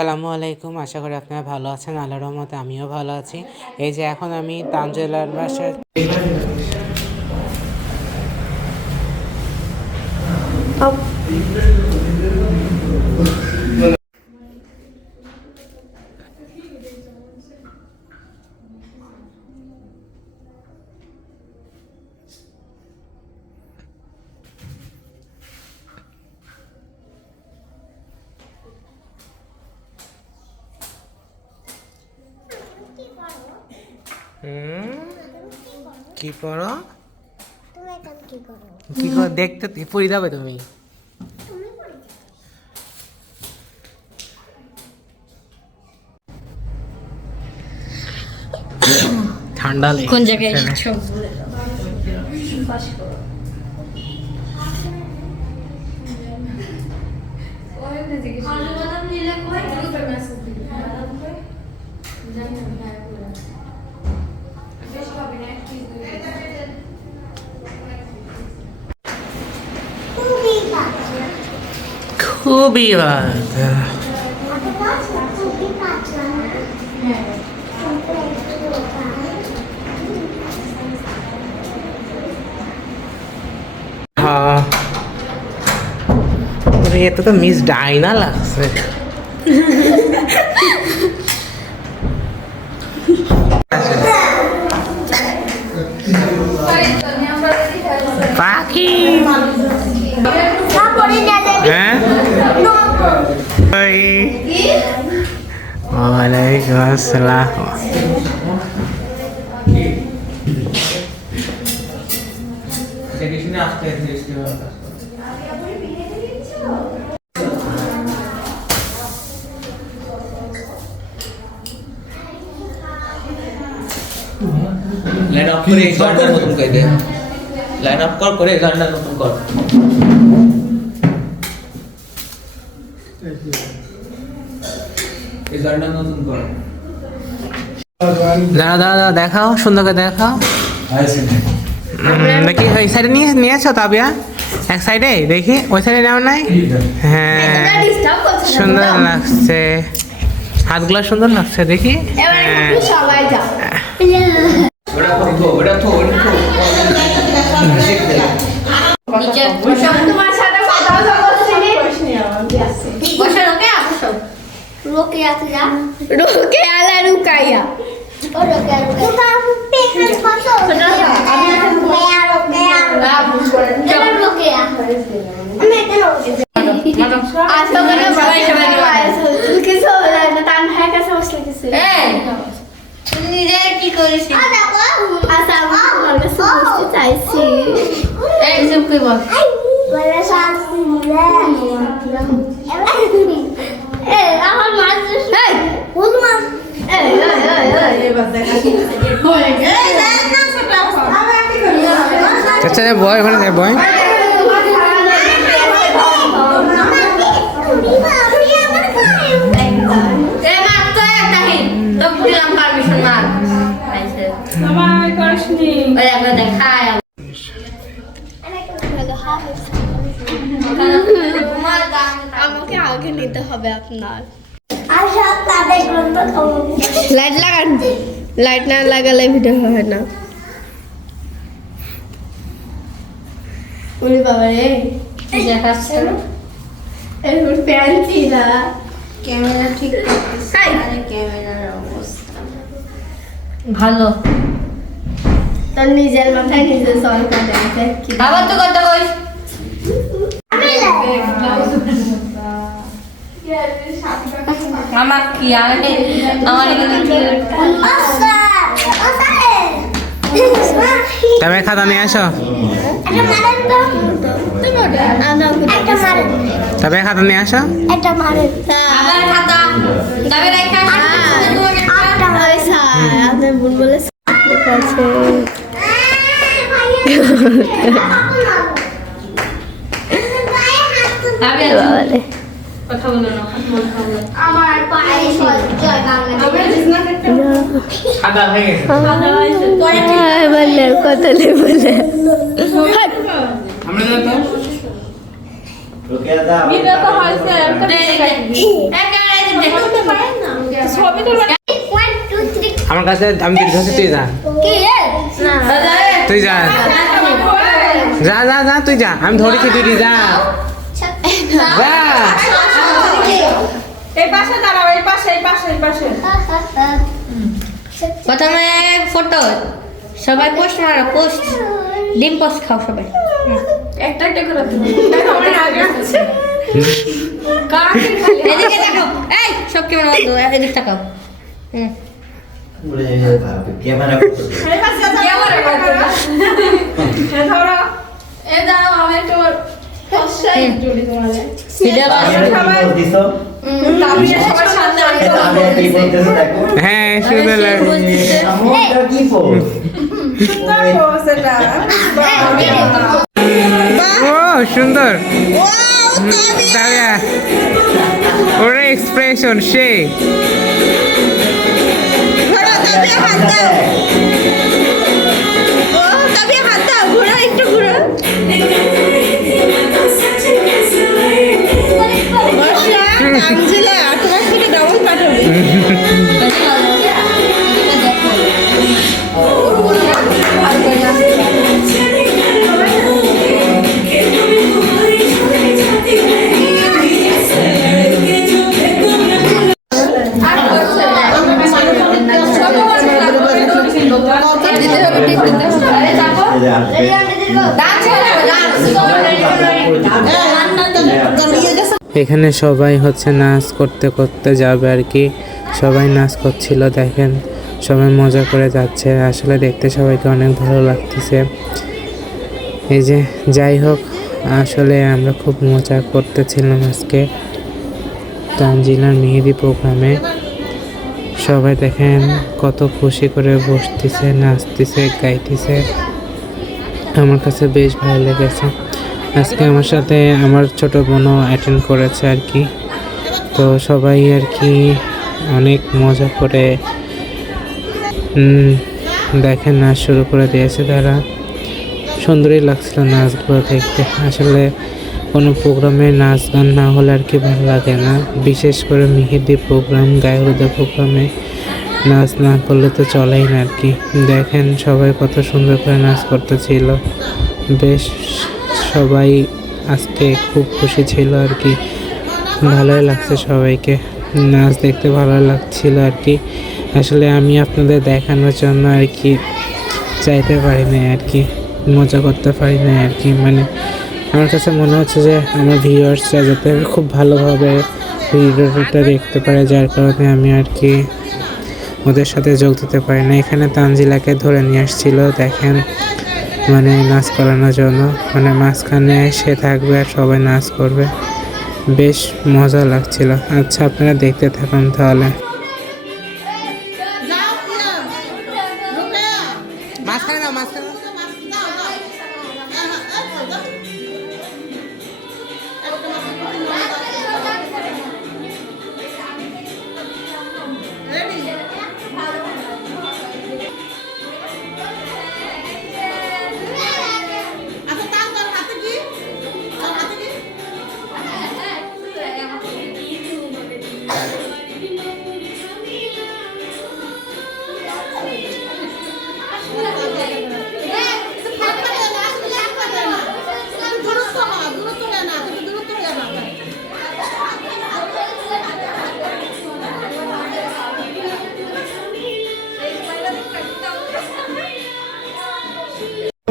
আসসালামু আলাইকুম, আশা করি আপনারা ভালো আছেন। আল্লাহর রহমতে আমিও ভালো আছি। এই যে এখন আমি তানজিলার বাসায় কি পড়ো? কি করে দেখতে পড়ে যাবে তুমি? ঠান্ডা লেগে কোন জায়গায় খুবই বাদ এত তো মিস ডাইনা লাগছে। পাখি হ্যাঁ ওয়ালাইকুম আসসালাম। লাইন আপ করে গানটার মতন করে দে। লাইন আপ কর করে গানটার মতন কর। এই গানটার মতন কর। দাঁড়া দাঁড়া দেখাও, সুন্দর করে দেখাও। দেখি ওই সাইডে নিয়েছো তাবিয়া? এক সাইডে দেখি, ওই সাইডে নাও নাই? হ্যাঁ সুন্দর লাগছে, হাতগুলো সুন্দর লাগছে দেখি। সবাই যাও ওটা তো তোমার সাথে কথা বলছি বসে রোকে আসো রোকে আসো যা রোকে আলা রুকাইয়া ও রোকে রুকাইয়া পেছন ফটো আমি রোকে না বুঝছেন চলো রোকে আমি এটা রোকে আসো করে সবাই কিছু হলো না তান ভাই কাছে বসলে কিছু এই তুমি নিজে কি করিস আচ্ছা আমি তোমার কাছে বসতে চাইছি এই চুপ করে বল বলে শান্তি এই আমার মাছ এই কোন মাছ এই এই বাদ দেখা এই না সেটা আমি কি করি আচ্ছা বয় ওখানে যায় বয়। আমাকে আগে নিতে হবে আপনার লাইট লাগান, লাইট না লাগালে ভিডিও হয় না। ওরে বাবা রে দেখাচ্ছে এর ফ্যান্সি না ক্যামেরা ঠিক করতেছে আরে ক্যামেরার অবস্থা ভালো তোর নিজের মাথায় নিজে সলভ করে দেখ কি আবার তো কথা কই আমার কি আরে আমার এখানে কি তবে খাতা নিয়ে আসো, তবে খাতা নিয়ে আসো। আবার খাতা তবে রাখা আপনার বোন বলে আছে কথা বলো না আমার পায়ে জয় বাংলা সাদা হয়ে গেছে বললে কত বলে আমরা তো রোকে দাও। এটা তো হইছে একটা 1 2 3 আমার কাছে আমি দিদি কাছে তুই যা কি না তুই যা যা যা যা তুই যা আমি ধরেছি তুই যা যা এই পাশে দাঁড়াও, এই পাশে, এই পাশে, এই পাশে। প্রথমে ফটো সবাই পোস্ট মারো, পোস্ট ডিম পোস্ট খাও সবাই। একটা একটা করে তুমি। দেখো আমার আগে আছে। কাকে খালি। এদিকে তাকাও, এই সব ক্যামেরা বন্ধ, এদিকে তাকাও। ক্যামেরা এই পাশে যাও। ক্যামেরা করতে না। এ ধরো। এ দাঁড়াও আমি একটু ফসাই জুড়ি তোমারে। ভিডিও দিছো তাবিয়ে সবার সামনে আমি আমি কি বলতেছো দেখো হ্যাঁ সুন্দর লাগে আমরা কি বল দেখো সেটা। ও সুন্দর দাঁড়া ওর এক্সপ্রেশন সে এখানে সবাই হচ্ছে নাচ করতে করতে যাবে আর কি সবাই নাচ করছিল দেখেন সবাই মজা করে যাচ্ছে আসলে দেখতে সবাইকে অনেক ভালো লাগতেছে এই যে যাই হোক আসলে আমরা খুব মজা করতেছিলাম আজকে তানজিলার মেহেদি প্রোগ্রামে সবাই দেখেন কত খুশি করে বসতেছে নাচতেছে গাইতেছে আমার কাছে বেশ ভালো লেগেছে আজকে আমার সাথে আমার ছোট বোনও অ্যাটেন্ড করেছে আর কি তো সবাই আর কি অনেক মজা করে দেখেন নাচ শুরু করে দিয়েছে তারা সুন্দরই লাগছিল নাচগুলো দেখতে আসলে কোনো প্রোগ্রামে নাচ গান না হলে আর কি ভালো লাগে না বিশেষ করে মেহেদি প্রোগ্রাম গায়ে হলুদের প্রোগ্রামে নাচ না করলে তো চলেই না আর কি দেখেন সবাই কত সুন্দর করে নাচ করতেছিল বেশ সবাই আজকে খুব খুশি ছিল আর কি ভালোই লাগছে সবাইকে নাচ দেখতে ভালো লাগছিল আর কি আসলে আমি আপনাদের দেখানোর জন্য আর কি চাইতে পারি না আর কি মজা করতে পারি না আর কি মানে আমার কাছে মনে হচ্ছে যে আমার ভিউয়ার্সরা যাতে খুব ভালোভাবে ভিডিওটা দেখতে পারে যার কারণে আমি আর কি ওদের সাথে যোগ দিতে পারি না এখানে তানজিলাকে ধরে নিয়ে আসছিল দেখেন মানে নাচ করানোর জন্য মানে মাঝখানে সে থাকবে আর সবাই নাচ করবে বেশ মজা লাগছিল আচ্ছা আপনারা দেখতে থাকুন তাহলে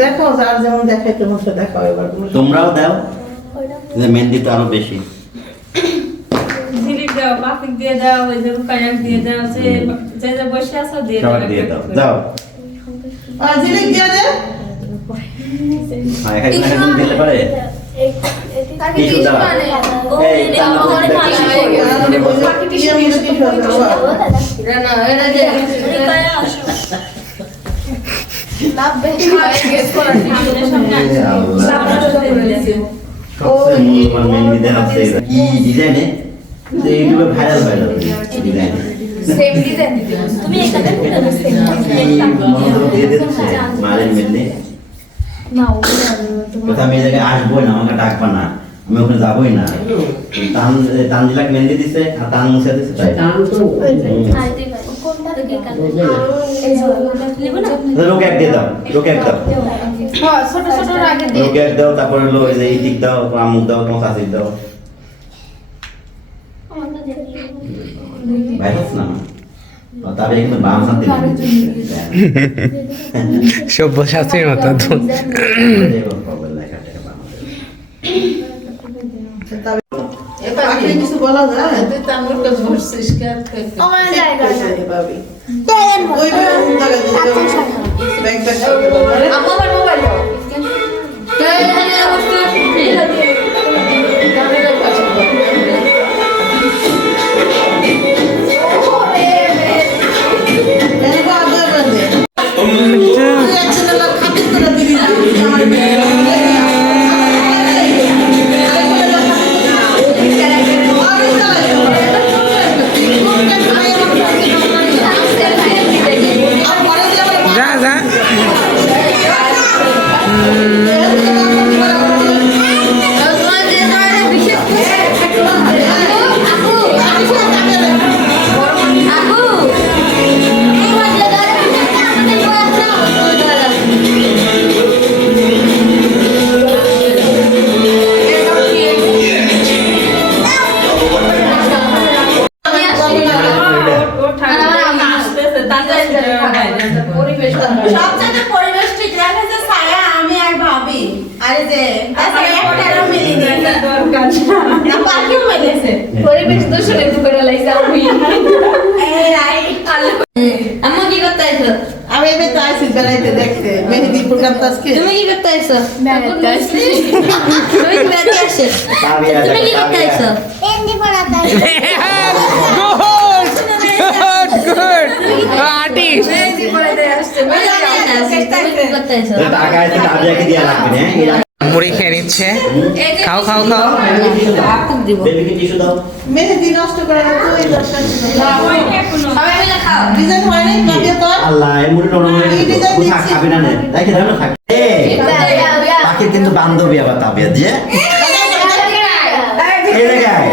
দেখো যার যেমন দেখাইতে মতো দেখাও এবার তোমরাও দাও যে মেহেন্দি তো আরো বেশি ঝিলিক দাও, বাপিক দিয়ে দাও, ওই যে রুকাইয়াক দিয়ে দাও, যে বসে আছো দিয়ে দাও। সবার দিয়ে দাও দাও আর ঝিলিক দিয়ে দে হ্যাঁ এখানে একজন দিতে পারে টিস্যু দাও এই তাহলে মেহেন্দি দেওয়া কি ডিজাইনে ইউটিউবে ভাইরাল ডিজাইন সেম ডিজাইন তুমি এটা দেখো না সেম মনোযোগ দিয়ে দিচ্ছে মারের মেহেন্দি না কোথা আমি এই জায়গায় আসবো না আমাকে ডাকবা না আমি ওখানে যাবোই না। তানজিলাকে মেহেন্দি দিছে আর তান মুছে দিছে তাই। রোকে এক দিয়ে দাও, রোকে এক দাও, ছোট ছোট আগে রোকে এক দাও, তারপরে হলো ওই যে ইটিক দাও, আমুক দাও, তোমার কাশিক দাও। ভাই হচ্ছে না তবে কিন্তু বাম শান্তি সব্যসাচীর মতো পাখি কিছু বলা যায়? তুই তাঙ্গুর কাজ বসছিস কেন? আমার জায়গা না। ভাবি দেন ওই জায়গায় ব্যাগ ব্যাগ করতে বলবো। আপু আমার মোবাইল দাও যা যা সবচেয়ে পরিবেশ ঠিক রাখেছে ছায়া আমি আর ভাবি আরে যে একটারও মিলিনি না পাখিও মিলেছে পরিবেশ দূষণে করে লাইছে আমি এই রাইট আম্মু কি করতে আইছো? আমি এবার তাইছি বেড়াইতে দেখতে মেহেদি প্রোগ্রাম তো আজকে। তুমি কি করতে আইছো? বেড়াতে আসছি। তুমি কি বেড়াতে আসছো? তুমি কি করতে আইছো? এন্ডি পড়াতে আর্টিস্ট তুমি কি করতে আইছো? টাকা আছে তাবিয়াকে দেয়া লাগবে না হ্যাঁ? মুড়ি খেয়ে নিচ্ছে খাও খাও খাও বেবিকে টিস্যু দাও। মেহেদি নষ্ট করে না তুই দরকার ছিল। সবাই মিলে খাও। ডিজাইন হয় নাই কাটিয়ে তো আল্লাহ এই মুড়ি নরম হয়ে গেছে। কোথা খাবি না নে দেখে দাও না খাবে পাখি কিন্তু বান্ধবী আবার তাবিয়া দিয়ে এই জায়গায়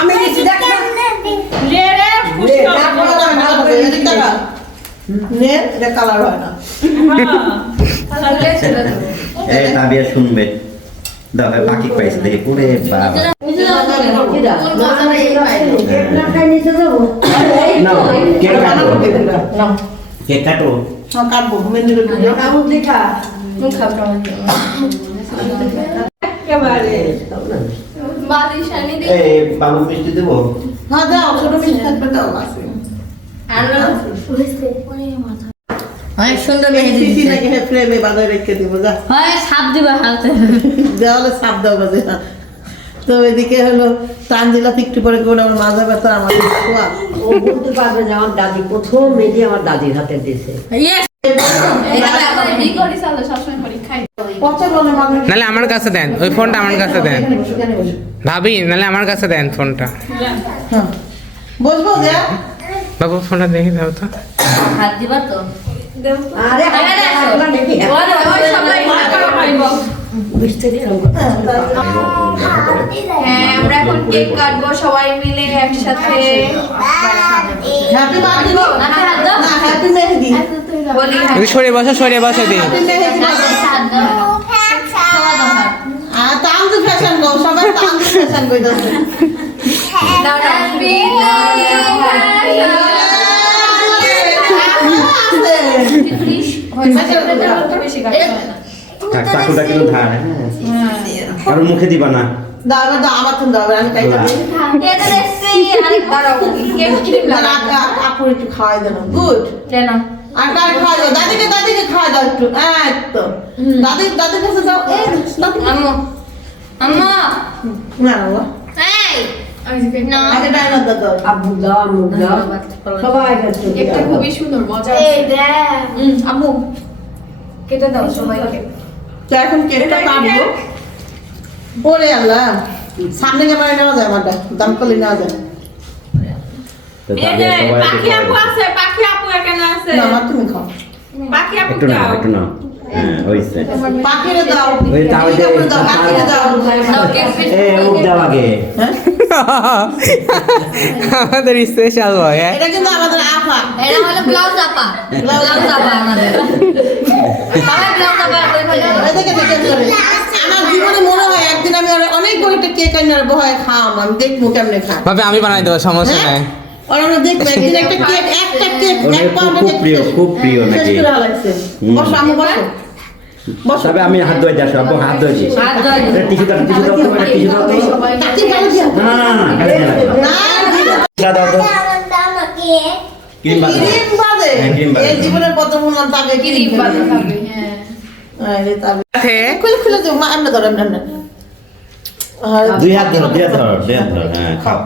আমি কিছু দেখো নে এটা কালার হয় না। এই তাবিয়া শুনবে দাও ভাই পাখি পাইছে দেখে পুরে বাবা নাও কেক কাটো কেক কাটো হ্যাঁ কাটবো মেহেদি বাদিশানি দি এই বাবু মিষ্টি দেবো হ্যাঁ দাও ছোট মিষ্টি থাকবে দাও আছে। অনেক সুন্দর মেহেদি সিসি দিছে। নাকি ফ্রেমে বাঁধায় রেখে দিব যা হয় সাপ দিবা হাতে। দেওয়ালে সাপ দাও বাজে না। তো এদিকে হলো তানজিলা একটু পরে করে আমার মাজা ব্যথা আমাদের খোয়া ও বলতে পারবে যে আমার দাদি প্রথম মেহেদি আমার দাদির হাতে দিয়েছে। ইয়েস বি করি সালে সবসময় করি খাই পচা বলে মানুষ নাহলে আমার কাছে দেন ওই ফোনটা আমার কাছে দেন ভাবি নাহলে আমার কাছে দেন ফোনটা হ্যাঁ বসবো যা বাবু ফোনটা দেখে দাও তো হাত দিবা তো? আরে সবাই বিস্তারিত এরকম করতে হ্যাঁ আমরা এখন কেক কাটবো সবাই মিলে একসাথে হ্যাপি বার্থডে না হ্যাপি মেহেদি বলি একটু সরে বসো দিন হ্যাপি মেহেদি আর তানজু ফ্যাশন গো সবাই তানজু ফ্যাশন কই দাও থাক চাকুটা কিন্তু ধার হ্যাঁ আর মুখে দিবা না দাও দাও আমার তুমি দাও আমি খাই দিই আপুর একটু খাওয়াই দেন গুড আর কার খাওয়া দাও দাদিকে খাওয়া দাও একটু তো দাদির কাছে যাও এই দাদি আম্মু আম্মা না বাবা আগে ডাইনার দাও আব্বু দাও আম্মু দাও সবাই খাচ্ছে কেকটা খুবই সুন্দর মজা আম্মু কেটে দাও সবাইকে তো এখন কেকটা কাটবো ওরে আল্লাহ সামনে ক্যামেরা নেওয়া যায় আমারটা দাম করলে নেওয়া যায় তো তাবিয়া সবাই পাখি আপু আছে পাখি আপু এখানে আছে না আমার তুমি খাও পাখি আপু একটু নাও একটু নাও হ্যাঁ হইছে পাখিরে দাও ওই তাও যে কাপড় দাও পাখিরে দাও এ উঠ দাও আগে আমাদের স্পেশাল বয় এটা কিন্তু আমাদের আপা এটা হলো ব্লাউজ আপা ব্লাউজ আপা আমাদের সবাই ব্লাউজ আপা করে ফেলে এদিকে দেখে করে আমার জীবনে মনে হয় একদিন আমি অনেক বড় একটা কেক আনার বহায় খাওয়াম আমি দেখবো কেমনে খাই ভাবে আমি বানাই দেবো সমস্যা নাই আর আমরা দেখবো একদিন একটা কেক ওর এক পাউন্ডের খুব প্রিয় শেষ নাকি করে হালাইছে বসো আমি বসো তবে আমি হাত ধুয়ে যাচ্ছি আব্বু হাত ধুয়েছি হাত ধোয় টিস্যু দাও টিস্যু দাও টিস্যু দাও কাকি ভালো দিও না দাও তো ক্রিম বাদ ক্রিম বাদে ক্রিম বাদে এই জীবনের প্রথম বললাম তাকে ক্রিম বাদে আরে তবে খুলে খুলে দিও মা এমনি ধরো এমনি দুই হাত ধরো হ্যাঁ খাও